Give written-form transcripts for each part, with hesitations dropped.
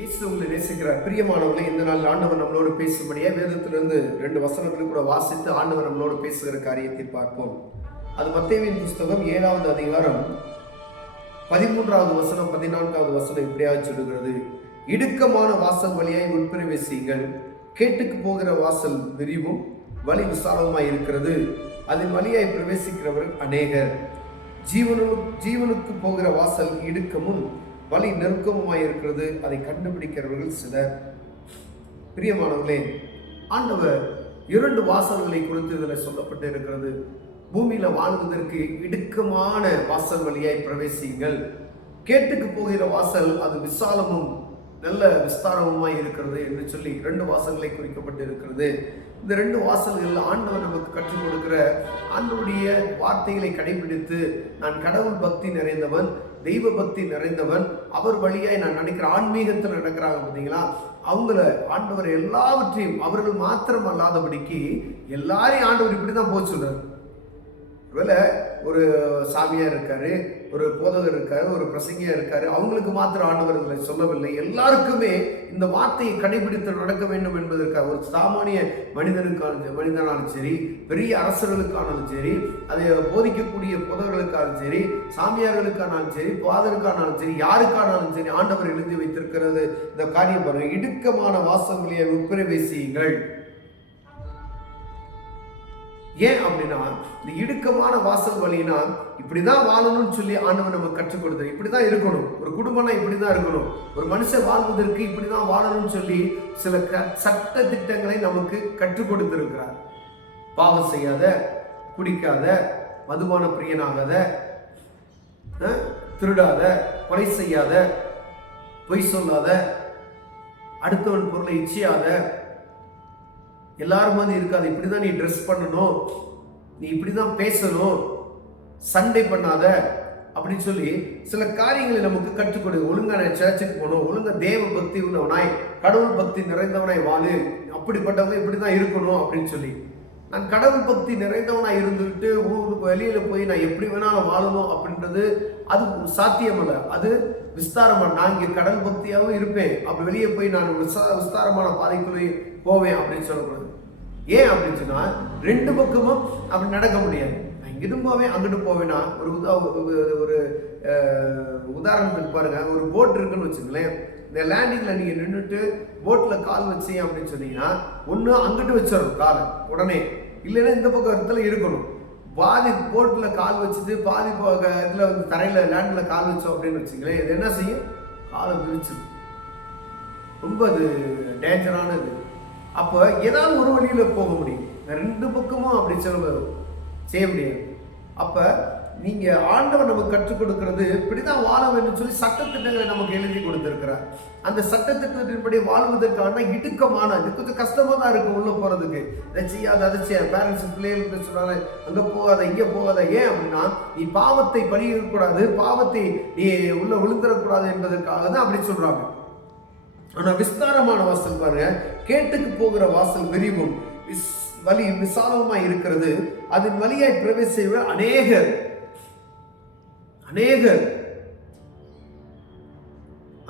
இயேசு உங்களை நேசிக்கிறார். பிரியமானவர்களே, இந்த நாள் ஆண்டவர் நம்மளோடு பேசும்படியா வேதத்திலிருந்து 2 வசனங்கள் கூட வாசித்து ஆண்டவர் நம்மளோடு பேசுகிற காரியத்தை பார்ப்போம். அது மத்தேயுவின் புஸ்தகம் 7வது அதிகாரம் 13வது வசனம் 14வது வசனம் இப்படியாக சொல்லுகிறது. இடுக்கமான வாசல் வழியாய் உட்பிரவேசியுங்கள், கேட்டுக்கு போகிற வாசல் விரிவும் வழி விசாலமாய் இருக்கிறது, அதன் வழியாய் பிரவேசிக்கிறவர்கள் அநேகர். ஜீவனுக்கு போகிற வாசல் இடுக்கமும் வழி நெருக்கமுமாய் இருக்கிறது, அதை கண்டுபிடிக்கிறவர்கள் சிலர். பிரியமானவர்களே, ஆண்டவர் 2 வாசல்களை குறித்து இதில் சொல்லப்பட்டு இருக்கிறது. பூமியில வாழ்வதற்கு இடுக்கமான வாசல் வழியாய் பிரவேசியுங்கள், கேட்டுக்கு போகிற வாசல் அது விசாலமும் நல்ல விஸ்தாரமுமாய் இருக்கிறது என்று சொல்லி 2 வாசல்களை குறிக்கப்பட்டு இருக்கிறது. இந்த 2 வாசல்கள் ஆண்டவர் நமக்கு கற்றுக் கொடுக்கிற ஆண்டவருடைய வார்த்தைகளை கடைபிடித்து நான் கடவுள் பக்தி நிறைந்தவன், தெய்வ பக்தி நிறைந்தவன், அவர் வழியாய் நான் நினைக்கிற ஆன்மீகத்தில் நடக்கிறாங்க பார்த்தீங்களா, அவங்கள ஆண்டவர் எல்லாவற்றையும் அவர்கள் மாத்திரம் அல்லாதபடிக்கு எல்லாரையும் ஆண்டவர் இப்படிதான் போக சொல்றாரு. ஒருவேளை ஒரு சாமியார் இருக்காரு, ஒரு போதகர் இருக்காரு, ஒரு பிரசங்கியா இருக்காரு, அவங்களுக்கு மாத்திரம் ஆண்டவர் இதில் சொல்லவில்லை, எல்லாருக்குமே இந்த வார்த்தையை கடைபிடித்து நடக்க வேண்டும் என்பதற்காக. ஒரு சாமானிய மனிதனாலும் சரி, பெரிய அரசர்களுக்கானாலும் சரி, அதை போதிக்கக்கூடிய போதகர்களுக்கானாலும் சரி, சாமியார்களுக்கானாலும் சரி, பாதருக்கானாலும் சரி, யாருக்கானாலும் சரி, ஆண்டவர் எழுதி வைத்திருக்கிறது இந்த காரியம் பாருங்க. இடுக்கமான வாசல் வழியை உட்பிரவேசியுங்கள். ஏன் அப்படின்னா, இந்த இடுக்கமான வாசல் வழினா இப்படிதான் வாழணும்னு சொல்லி ஆண்டவர் நமக்கு கற்றுக் கொடுத்தார். இப்படிதான் இருக்கணும், ஒரு குடும்பம்னா இப்படிதான் இருக்கணும், ஒரு மனுஷன் வாழ்வதற்கு இப்படிதான் வாழணும்னு சொல்லி சில சட்ட திட்டங்களை நமக்கு கற்றுக் கொடுத்திருக்கிறார். பாவம் செய்யாத, குடிக்காத, மதுபான பிரியனாகாத, திருடாத, கொலை செய்யாத, பொய் சொல்லாத, அடுத்தவன் பொருளை இச்சையாத, எல்லாரும் மாதிரி இருக்காது, இப்படிதான் நீ ட்ரெஸ் பண்ணணும், நீ இப்படிதான் பேசணும், சண்டை பண்ணாத அப்படின்னு சொல்லி சில காரியங்களை நமக்கு கற்றுக் கொடு. ஒழுங்கா நான் சர்ச்சுக்கு போகணும், ஒழுங்கா தேவ பக்தி உள்ளவனாய், கடவுள் பக்தி நிறைந்தவனாய் வாழு, அப்படிப்பட்டவங்க இப்படிதான் இருக்கணும் அப்படின்னு சொல்லி. நான் கடவுள் பக்தி நிறைந்தவனாய் இருந்துவிட்டு ஊருக்கு வெளியில போய் நான் எப்படி வேணாலும் வாழணும் அப்படின்றது அது சாத்தியமல்ல, அது விஸ்தாரமான. நான் இங்கே கடல் பக்தியாகவும் இருப்பேன், அப்படி வெளியே போய் நான் விஸ்தாரமான பாதைக்குள்ளே போவேன் அப்படின்னு சொல்லக்கூடாது. ஏன் அப்படின்னு சொன்னா 2 பக்கமும் அப்படி நடக்க முடியாது. நான் இங்கிட்டும் போவேன் அங்கிட்டும் போவேன்னா, ஒரு உதாரணத்துக்கு பாருங்க, ஒரு போட் இருக்குன்னு வச்சுங்களேன். இந்த லேண்டிங்ல நீங்க நின்றுட்டு போட்ல கால் வச்சீங்க அப்படின்னு சொன்னீங்கன்னா, ஒண்ணு அங்கிட்டு வச்சிடணும் காலை உடனே, இல்லைன்னா இந்த பக்கம் இடத்துல இருக்கணும். பாதி போட்ல கால் வச்சுட்டு பாதி இதுல வந்து தரையில லேண்ட்ல கால் வச்சோம் அப்படின்னு வச்சுங்களேன், இது என்ன செய்யும், காலை விரிச்சிடும். ரொம்ப அது டேஞ்சரானது. அப்போ ஏதாவது ஒரு வழியில போக முடியும், 2 பக்கமும் அப்படி செய்ய முடியாது. அப்ப நீங்க ஆண்டவர் நமக்கு கற்றுக் கொடுக்கிறது இப்படிதான் வாழ வேண்டும் சொல்லி சட்டத்திட்டங்களை நமக்கு எழுதி கொடுத்திருக்கிறார். அந்த சட்டத்திட்டத்தின்படி வாழ்வதற்கான இடுக்கமான, இது கொஞ்சம் கஷ்டமா தான் இருக்கு உள்ள போறதுக்கு. இதை செய்யாத, அதை செய்ய, பேரண்ட்ஸ் பிள்ளைகளுக்கு சொல்றாங்க அங்க போகாத இங்க போகாத. ஏன் அப்படின்னா, நீ பாவத்தை பழியிடக்கூடாது, பாவத்தை நீ உள்ள விழுந்துடக்கூடாது என்பதற்காக தான் அப்படி சொல்றாங்க. ஆனா விஸ்தாரமான வாசல் பாருங்க, கேட்டுக்கு போகிற வாசல் விரிவும் வழி விசாலமாய் இருக்கிறது, அதன் வழியாய் பிரவேசிக்கிற அநேகர்.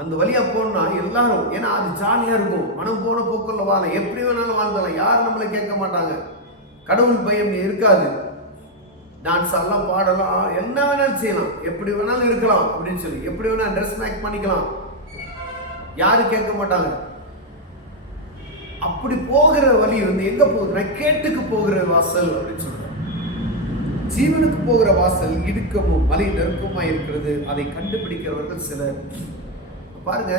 அந்த வழியா போனா எல்லாரும், ஏன்னா அது ஜாலியா இருக்கும், மனம் போன போக்குள்ள வாழ, எப்படி வேணாலும் வாழ்ந்தலாம், யாரும் நம்மளை கேட்க மாட்டாங்க, கடவுள் பயம் இருக்காது, டான்ஸ் எல்லாம் பாடலாம், என்ன வேணாலும் செய்யலாம், எப்படி வேணாலும் இருக்கலாம் அப்படின்னு சொல்லி, எப்படி வேணாலும் ட்ரெஸ் மேக் பண்ணிக்கலாம், யாரும் கேட்க மாட்டாங்க. அப்படி போகிற வழி வந்து எங்க போகுதுன்னா, கேட்டுக்கு போகிற வாசல் அப்படின்னு சொல்றாங்க. ஜீவனுக்கு போகிற வாசல் இடுக்கமும் வழி நெருக்கமா இருக்கிறது, அதை கண்டுபிடிக்கிறவர்கள் சிலர். பாருங்க,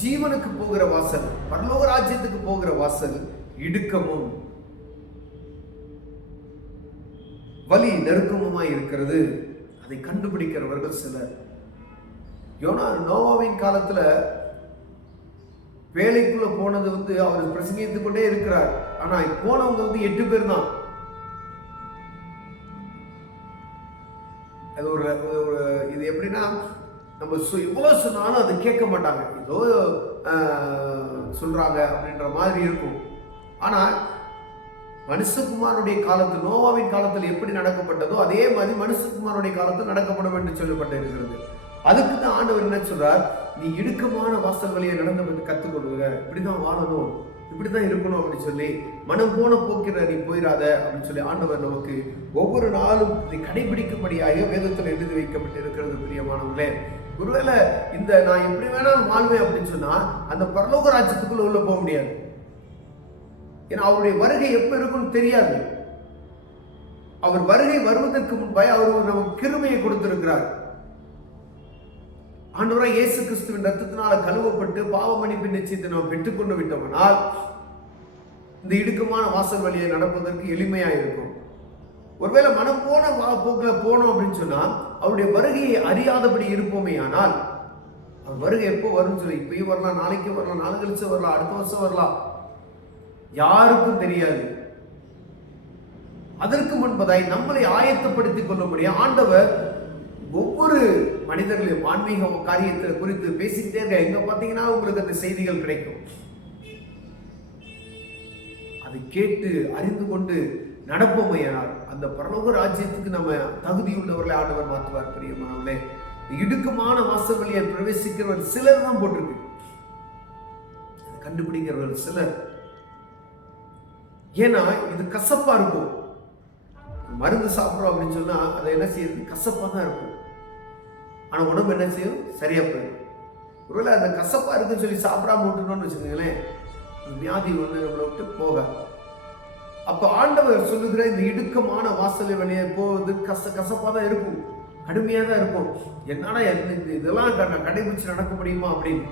ஜீவனுக்கு போகிற வாசல், பரலோக ராஜ்யத்துக்கு போகிற வாசல் இடுக்கமும் வழி நெருக்கமுமா இருக்கிறது, அதை கண்டுபிடிக்கிறவர்கள் சிலர். நோவாவின் காலத்துல வேலைக்குள்ள போனது வந்து அவர் பிரசங்கித்துக் கொண்டே இருக்கிறார். ஆனா போனவங்க வந்து 8 பேர் தான். அது ஒரு இது எப்படின்னா, நம்ம எவ்வளவு சொன்னாலும் அதை கேட்க மாட்டாங்க, ஏதோ சொல்றாங்க அப்படின்ற மாதிரி இருக்கும். ஆனா மனுஷகுமாரனுடைய காலத்தில், நோவாவின் காலத்தில் எப்படி நடக்கப்பட்டதோ அதே மாதிரி மனுஷகுமாரனுடைய காலத்தில் நடக்கப்படும் என்று சொல்லப்பட்டு இருக்கிறது. அதுக்கு தான் ஆண்டவர் என்ன சொல்றார், நீ இடுக்கமான வாசல் வழியை நடந்து கற்றுக் கொடுங்க, இப்படிதான் வாழணும், இப்படிதான் இருக்கணும் அப்படின்னு சொல்லி மனம் போன போக்கிற நீ போயிடாத அப்படின்னு சொல்லி ஆண்டவர் நமக்கு ஒவ்வொரு நாளும் இதை கடைபிடிக்கும்படியாக வேதத்தில் எழுதி வைக்கப்பட்டு இருக்கிறது. பிரியமானவர்களே, ஒருவேளை இந்த நான் எப்படி வேணாலும் வாழ்வேன் அப்படின்னு சொன்னா அந்த பரலோக ராஜ்யத்துக்குள்ள உள்ள போக முடியாது. ஏன்னா அவருடைய வருகை எப்ப இருக்குன்னு தெரியாது. அவர் வருகை வருவதற்கு முன்பாய் அவர் நமக்கு கிருபையை கொடுத்திருக்கிறார். ஆண்டவராய் இயேசு கிறிஸ்துவின் ரத்தத்தினால கழுவப்பட்டு பாவ மன்னிப்பு நிச்சயத்தை நாம் பெற்றுக்கொண்டு விட்டோம்னால் இந்த இடுக்கமான வாசல் வழியை நடப்பதற்கு எளிமையா இருக்கும். ஒருவேளை மனம் போன போக்கில் போனோம் அப்படின்னு சொன்னா அவருடைய வருகையை அறியாதபடி இருப்போமே. ஆனால் அவர் வருகை எப்போ வரும்னு சொல்லி இப்பயும் வரலாம், நாளைக்கு வரலாம், நாலு கழிச்சு வரலாம், அடுத்த வருஷம் வரலாம், யாருக்கும் தெரியாது. அதற்கு முன்பதாய் நம்மளை ஆயத்தப்படுத்திக் கொள்ள முடியும். ஆண்டவர் ஒவ்வொரு மனிதர்களையும் ஆன்மீக காரியத்தை குறித்து பேசிக்கிட்டே இருக்க. எங்க பாத்தீங்கன்னா உங்களுக்கு அந்த செய்திகள் கிடைக்கும். அதை கேட்டு அறிந்து கொண்டு நடப்போமையானால் அந்த பரலோக ராஜ்யத்துக்கு நம்ம தகுதியுள்ளவர்களை ஆண்டவர் மாற்றுவார். பிரியமானவர்களே, இடுக்கமான வாசல் வழியை பிரவேசிக்கிறவர் சிலர் தான் போட்டிருக்கு, கண்டுபிடிக்கிறவர் சிலர். ஏன்னா இது கசப்பா இருக்கும். மருந்து சாப்பிட்றோம் அப்படின்னு சொன்னா அதை என்ன செய்யுது, கசப்பா தான் இருக்கும். ஆனா உடம்பு என்ன செய்யும், சரியா போயிடும். ஒருவேளை அந்த கசப்பா இருக்குன்னு சொல்லி சாப்பிடாம விட்டுனோம்னு வச்சுக்கோங்களேன், வியாதி வந்து நம்மளை விட்டு போகாது. அப்ப ஆண்டவர் சொல்லுகிற இந்த இடுக்கமான வாசல் வழியே போவது கசப்பா தான் இருக்கும், கடுமையா தான் இருக்கும். என்னடா இதெல்லாம் கடைபிடிச்சு நடக்க முடியுமா அப்படின்னு.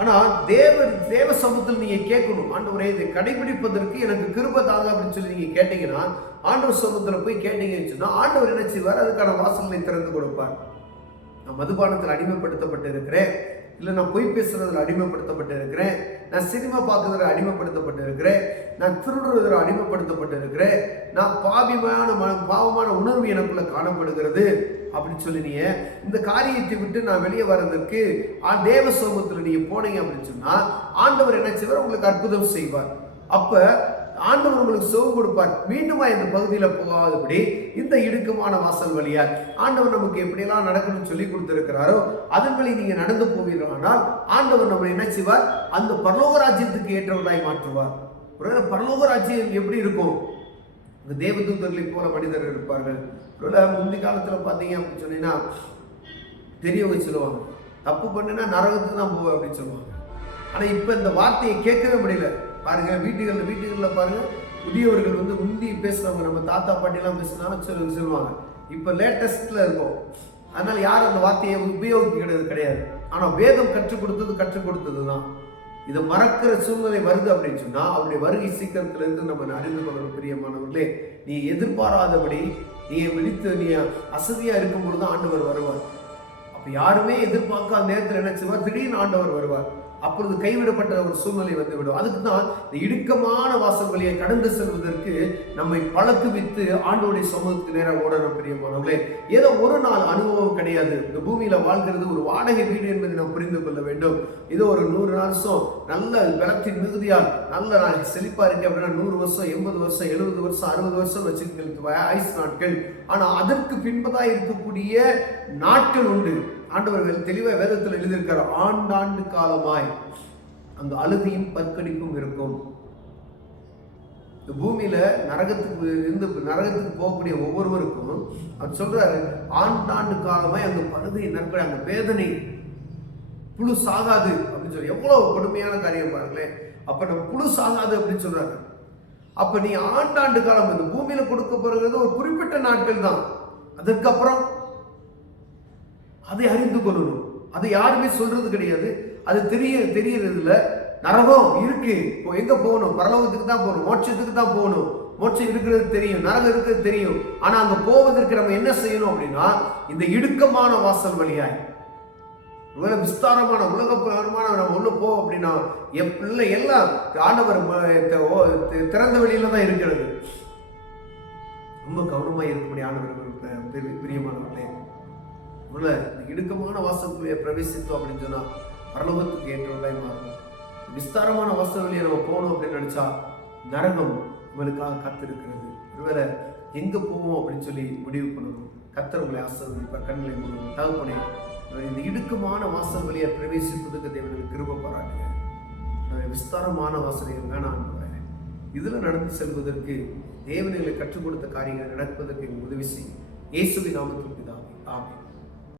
ஆனா தேவ சமூகத்தில் நீங்க கேட்கணும், ஆண்டவரே இதை கடைபிடிப்பதற்கு எனக்கு கிருபை தாங்க அப்படின்னு சொல்லி நீங்க கேட்டீங்கன்னா, ஆண்டவர் சமூகத்துல போய் கேட்டீங்கன்னு சொன்னா ஆண்டவர் என்ன செய்வார், அதுக்கான வாசல்களை திறந்து கொடுப்பார். நான் மதுபானத்தில் அடிமைப்படுத்தப்பட்டு இருக்கிறேன், இல்லை நான் பொய் பேசுறதுல அடிமைப்படுத்தப்பட்டு இருக்கிறேன், நான் சினிமா பார்க்கறதுல அடிமைப்படுத்தப்பட்டு இருக்கிறேன், நான் திருடுறதுல அடிமைப்படுத்தப்பட்டு இருக்கிறேன், நான் பாவமான உணர்வு எனக்குள்ள காணப்படுகிறது அப்படின்னு சொல்லி நீங்க இந்த காரியத்தை விட்டு நான் வெளியே வர்றதுக்கு தேவ சமூகத்தில் நீங்க போனீங்க அப்படின்னு சொன்னா ஆண்டவர் என்ன செய்வார், உங்களுக்கு அற்புதம் செய்வார். அப்ப ஆண்டவர் உங்களுக்கு சுகம் கொடுப்பார். மீண்டுமா இந்த பகுதியில் போகாதபடி இந்த இடுக்கமான வாசல் வழியா ஆண்டவர் நமக்கு எப்படியெல்லாம் நடக்கணும்னு சொல்லி கொடுத்திருக்கிறாரோ அதன் வழி நீங்க நடந்து போவீர்களானால் ஆண்டவர் நம்ம என்ன செய்வார், அந்த பரலோக ராஜ்யத்துக்கு ஏற்றவர்களாய் மாற்றுவார். ஒரு பரலோக ராஜ்யம் எப்படி இருக்கும், இந்த தேவதூதர்களை போல மனிதர்கள் இருப்பார்கள். முந்தி காலத்துல பாத்தீங்க அப்படின்னு சொன்னீங்கன்னா பெரியவங்க சொல்லுவாங்க, தப்பு பண்ணுனா நரகத்துக்கு தான் போவேன் அப்படின்னு சொல்லுவாங்க. ஆனா இப்ப இந்த வார்த்தையை கேட்கவே முடியல. பாருங்க, வீட்டுகளில் பாருங்க, புதியவர்கள் வந்து முந்தி பேசுறவங்க, நம்ம தாத்தா பாட்டிலாம் பேசுனாலும் சொல்லுவாங்க. இப்ப லேட்டஸ்ட்ல இருக்கும், அதனால யாரும் அந்த வார்த்தையை உபயோகிக்கிறது கிடையாது. ஆனா வேதம் கற்றுக் கொடுத்தது தான். இதை மறக்கிற சூழ்நிலை வருது அப்படின்னு சொன்னா அவருடைய வருகை சீக்கிரத்துல இருந்து நம்ம அறிந்து கொள்ளணும். பிரியமானவர்களே, நீ எதிர்பாராதபடி நீ விழித்து நீ அசதியா இருக்கும் பொழுது ஆண்டவர் வருவார். அப்ப யாருமே எதிர்பார்க்காத நேரத்தில் என்ன செய்வார், திடீர்னு ஆண்டவர் வருவார். அப்பொழுது கைவிடப்பட்ட ஒரு சூழ்நிலை வந்துவிடும். அதுக்கு தான் இந்த இடுக்கமான வாசல் வழியை கடந்து செல்வதற்கு நம்மை பழக்குவித்து ஆண்டவருடைய சமூகத்துக்கு நேராக ஓடணும். பிரியமானவர்களே, ஏதோ ஒரு நாள் அனுபவம் கிடையாது. இந்த பூமியில வாழ்கிறது ஒரு வாடகை வீடு என்பதை நாம் புரிந்து கொள்ள வேண்டும். ஏதோ ஒரு 100 வருஷம் நல்ல பலத்தின் மிகுதியால் நல்ல நான் செழிப்பா இருக்கேன் அப்படின்னா 100 வருஷம், 80 வருஷம், 70 வருஷம், 60 வருஷம் வச்சுக்கோங்க ஆயுசு நாட்கள். ஆனா அதற்கு பின்பதாக இருக்கக்கூடிய நாட்கள் உண்டு. ஆண்டவர்கள் தெளிவா வேதத்தில் எழுதியிருக்கிற ஆண்டாண்டு காலமாய் அந்த அழுகையும் பற்கடிப்பும் இருக்கும். இந்த பூமியில நரகத்துக்கு போகக்கூடிய ஒவ்வொருவருக்கும் அவர் சொல்றாரு, ஆண்டாண்டு காலமாய் அங்க பழுதை நற்கொலை, அங்க வேதனை, புழு சாகாது அப்படின்னு சொல்லி எவ்வளவு கொடுமையான காரியம் பாருங்களேன். அப்ப நம்ம புழு சாகாது அப்படின்னு சொல்றாரு. அப்ப நீ ஆண்டாண்டு காலம் இந்த பூமியில கொடுக்க போறது ஒரு குறிப்பிட்ட நாட்கள் தான். அதுக்கப்புறம் அதை அறிந்து கொள்ளணும். அதை யாருமே சொல்றது கிடையாது. அது தெரியறது இல்ல. நரகம் இருக்கு, எங்க போகணும், பரலோகத்துக்கு தான் போகணும், மோட்சத்துக்கு தான் போகணும். மோட்சம் இருக்கிறது தெரியும், நரகம் இருக்கிறது தெரியும். ஆனா அங்க போவதற்கு நம்ம என்ன செய்யணும் அப்படின்னா இந்த இடுக்கமான வாசல் வழியாய் விஸ்தாரமான உலகமான நம்ம உள்ள போவோம் அப்படின்னா எல்லாம் ஆண்டவர் திறந்த வெளியில தான் இருக்கிறது. ரொம்ப கவனமா இருக்கக்கூடிய ஆண்டவர் பிரியமானவர்களே, இடுக்கமான வாசல்களை பிரவேசித்தோம் அப்படின்னு சொன்னா பரலோகத்துக்கு ஏற்றவர்களாய் மாறும். விஸ்தாரமான வாசல் வழியை நம்ம போகணும் அப்படின்னு நினைச்சா நரகம் உங்களுக்காக காத்திருக்கிறது. ஒருவேளை எங்க போவோம் அப்படின்னு சொல்லி முடிவு பண்ணணும். கர்த்தர் உங்களை ஆசீர்வதிப்பார். கண்களை மூடுவோம். தகப்பனே, இந்த இடுக்கமான வாசல் வழியா பிரவேசிப்பதற்கு தேவனுக்கு கிருபை பாராட்டுங்க. விஸ்தாரமான வாசனைகள் வேணாம், இதுல நடந்து செல்வதற்கு தேவன் எங்களுக்கு கற்றுக் கொடுத்த காரியங்களை நடப்பதற்கு உதவி செய்யும். இயேசுவின் நாமத்தில் பிதாவே, ஆமென்.